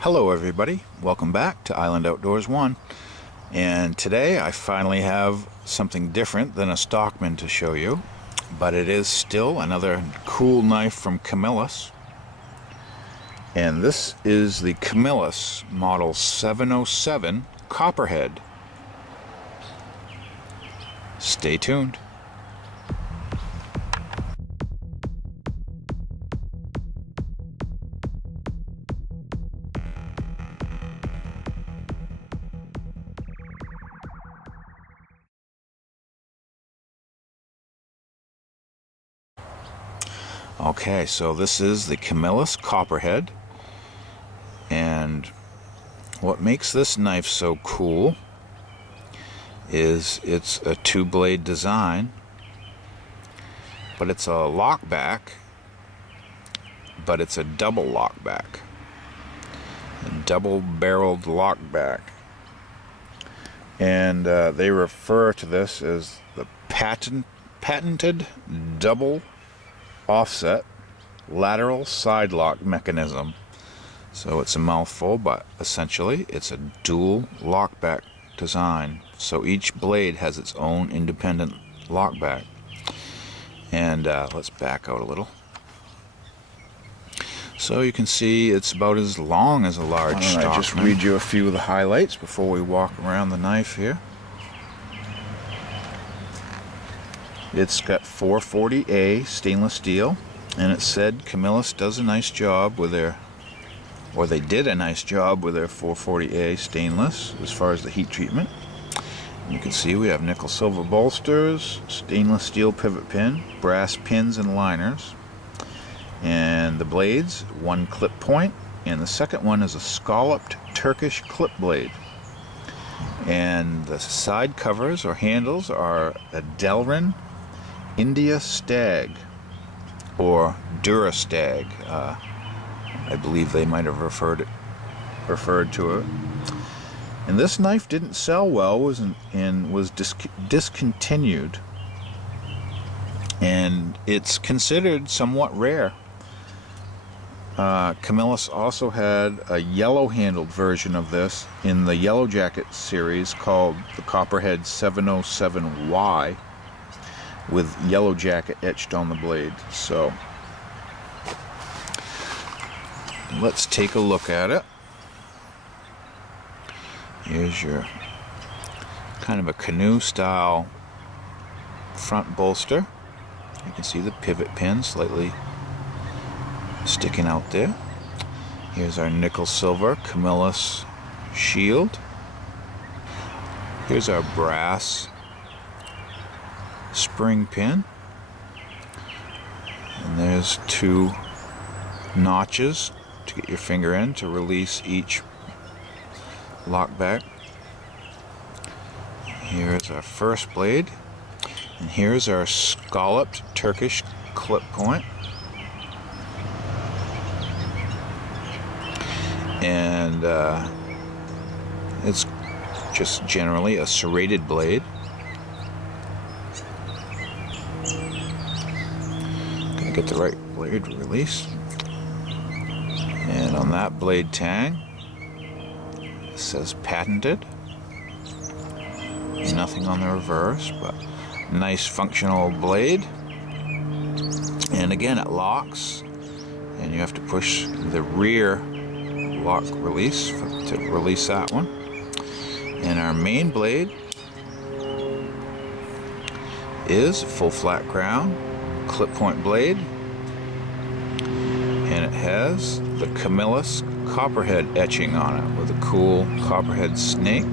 Hello everybody, welcome back to Island Outdoors 1, and today I finally have something different than a Stockman to show you, but it is still another cool knife from Camillus, and this is the Camillus model 707 Copperhead. Stay tuned. Okay, so this is the Camillus Copperhead, and what makes this knife so cool is it's a two-blade design, but it's a lockback, but it's a double lockback, a double-barreled lockback, and they refer to this as the patented double offset lateral-side-lock mechanism. So it's a mouthful, but essentially it's a dual lockback design. So each blade has its own independent lockback. And let's back out a little. So you can see it's about as long as a large Stockman. I'll just read you a few of the highlights before we walk around the knife here. It's got 440A stainless steel, and it said Camillus does a nice job with their, or they did a nice job with their 440A stainless as far as the heat treatment. And you can see we have nickel silver bolsters, stainless steel pivot pin, brass pins and liners, and the blades, one clip point, and the second one is a scalloped Turkish clip blade. And the side covers or handles are a Delrin India Stag, or Dura Stag. I believe they might have referred to it. And this knife didn't sell well, was discontinued, and it's considered somewhat rare. Camillus also had a yellow-handled version of this in the Yello-Jaket series called the Copperhead 707Y, with Yello-Jaket etched on the blade. So let's take a look at it. Here's your kind of a canoe style front bolster. You can see the pivot pin slightly sticking out there. Here's our nickel silver Camillus shield. Here's our brass spring pin, and there's two notches to get your finger in to release each lockback. Here's our first blade, and here's our scalloped Turkish clip point, and it's just generally a serrated blade. Get the right blade release, and on that blade tang it says patented. Nothing on the reverse, but nice functional blade. And again, it locks, and you have to push the rear lock release to release that one. And our main blade is a full flat crown clip point blade, and it has the Camillus Copperhead etching on it with a cool Copperhead snake.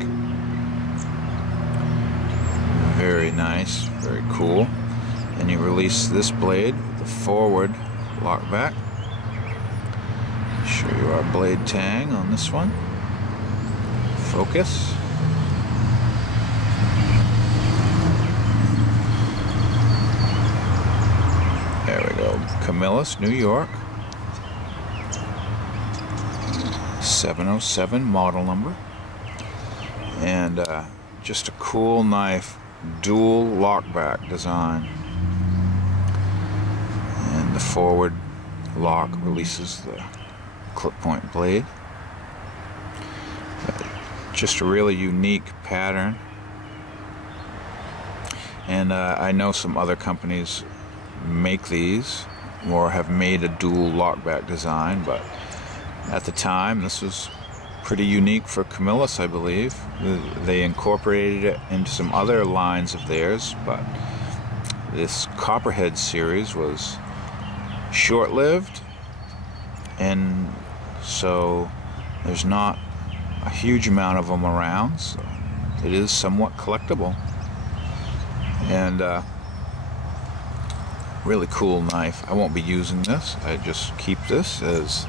Very nice, very cool. And you release this blade with the forward lockback. Show you our blade tang on this one. Focus. There we go. Camillus, New York. 707 model number. And just a cool knife, dual lockback design. And the forward lock releases the clip point blade. just a really unique pattern. And I know some other companies make these or have made a dual lockback design, but at the time this was pretty unique for Camillus, I believe. They incorporated it into some other lines of theirs, but this Copperhead series was short-lived, and so there's not a huge amount of them around, so it is somewhat collectible. And really cool knife. I won't be using this. I just keep this as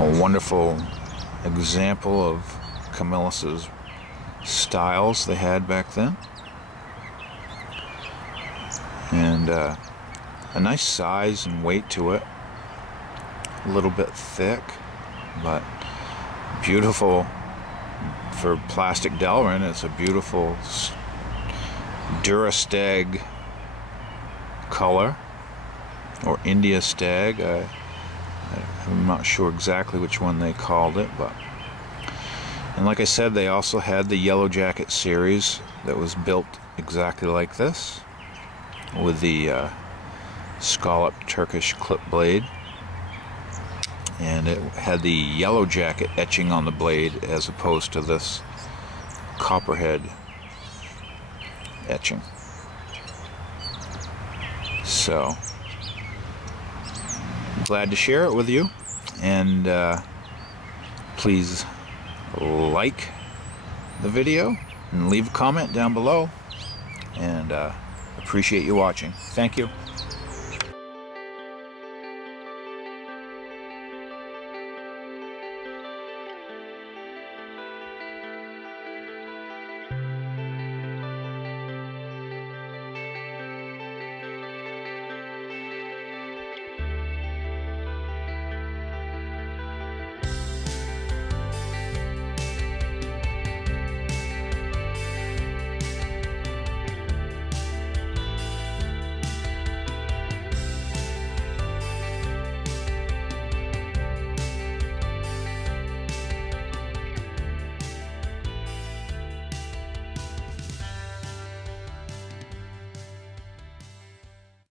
a wonderful example of Camillus's styles they had back then. And a nice size and weight to it. A little bit thick, but beautiful. For plastic Delrin, it's a beautiful Dura Stag color, or India Stag. I'm not sure exactly which one they called it, but, and like I said, they also had the Yello-Jaket series that was built exactly like this, with the scalloped Turkish clip blade. And it had the Yello-Jaket etching on the blade as opposed to this Copperhead etching. So, glad to share it with you, and please like the video and leave a comment down below, and appreciate you watching. Thank you.